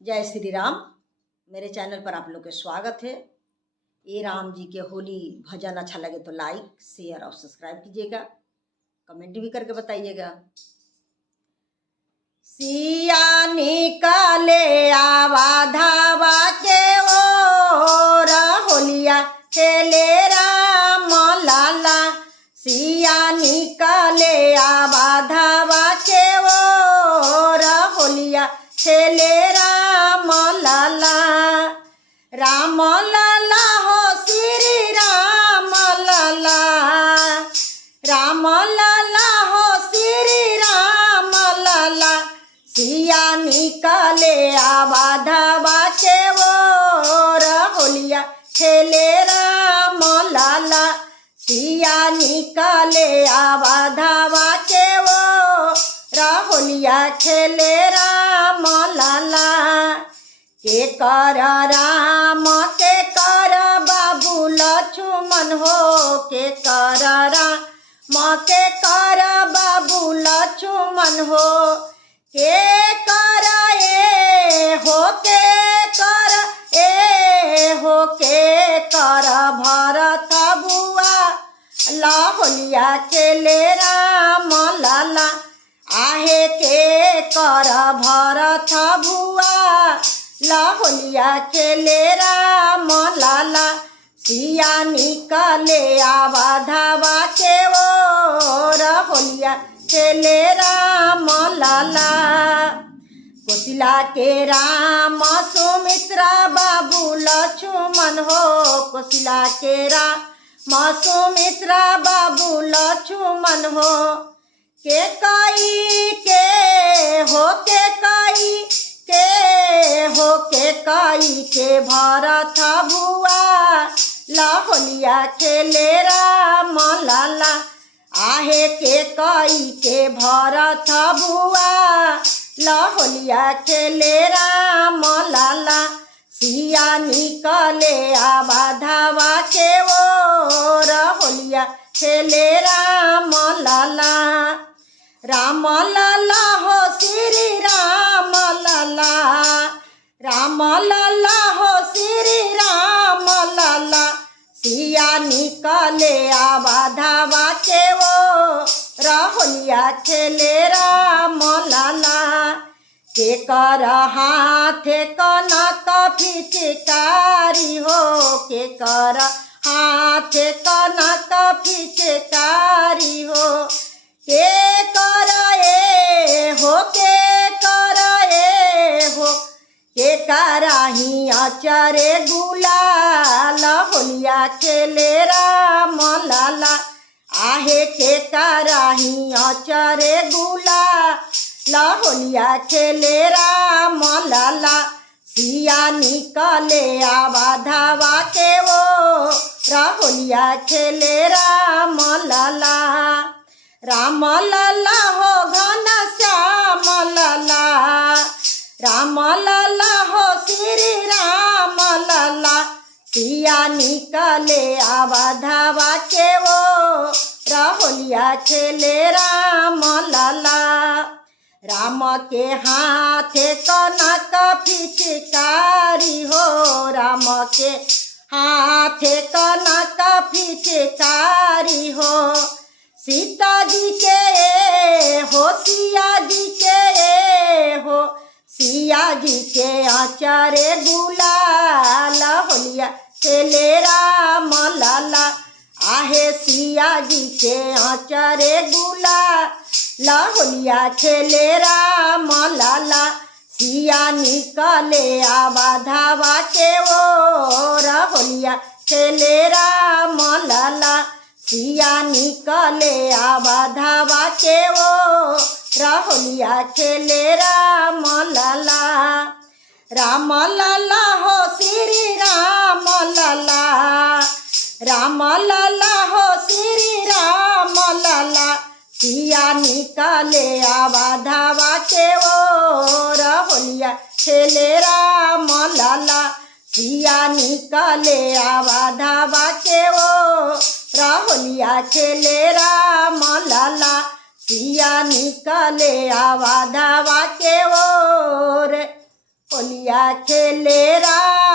जय श्री राम। मेरे चैनल पर आप लोग का स्वागत है। ये राम जी के होली भजन अच्छा लगे तो लाइक शेयर और सब्सक्राइब कीजिएगा, कमेंट भी करके बताइएगा। सिया निकाले आवा धावा के ओर, होलिया खेले राम लाला। सिया निकाले आवा धावा के ओर, होलिया खेले राम लाला। राम लाला हो श्री राम लाला, राम लाला हो श्री राम लाला। सिया निकाले आवा धावा के ओर, होलिया खेले राम लाला। सिया निकाले आवा धावा के ओर, होलिया खेले राम लाला। के कर राम के कर बाबू लक्ष्मण हो, के कर राम के कर बाबू लक्ष्मण हो। के कर ए हो, के कर ए हो, के कर भरत बुआ ला, होलिया खेले राम लाला। आहे के कर भरत भुआ ला, होलिया खेले राम लाला। सिया निकले आवा धावा के ओर, होलिया खेले राम लाला। कोशिला के राम सुमित्रा बाबू लक्ष्मण हो, कोशिला के राम सुमित्रा बाबू लक्ष्मण हो। के कई के हो, के कई के हो, के कई के भरत भुआ ला, होलिया खेले राम लाला। आहे के कई के भरत भुआ ला, होलिया खेले राम लाला। सिया निकले आवा धावा के ओर, होलिया खेले राम लाला। राम लाला हो श्री राम लाला, राम लाला हो श्री राम लाला। सिया निकले आवा धावा के ओर, होलिया खेले राम लाला। के कर हाथे कनक फिचकारी हो, के कर हाथे कनक फिचकारी हो। के कर ए हो, के कर ए हो, के कराही अचरे गुलाल, होलिया खेले राम लाला। आहे के कराही अचरे गुलाल, होलिया खेले राम लाला। सिया निकले आवा धावा के ओर, होलिया खेले राम लाला। राम लाला हो घन श्याम लाला, राम लाला हो श्री राम लाला। सिया निकले आवा धावा के ओर, होलिया खेले राम लाला। राम के हाथे कनक फिचकारी हो, राम के हाथे कनक फिचकारी हो। सीता जी के हो, सिया जी के हो, सिया जी के आचारे गुलाल, होलिया खेले राम लाला। आहे सिया जी के आचारे गुलाल, होलिया खेले राम लाला। सिया निकले आवा धावा के ओर, होलिया खेले राम लाला। सिया निकले आवा धावा के ओर, होलिया खेले राम लाला। राम लाला हो श्री राम लाला, राम लाला हो श्री राम लाला। सिया निकले आवा धावा के ओर, होलिया खेले राम लाला। सिया निकले आवा धावा के ओर, होलिया खेले राम लाला। सिया निकले आवा धावा के ओर। होलिया खेले राम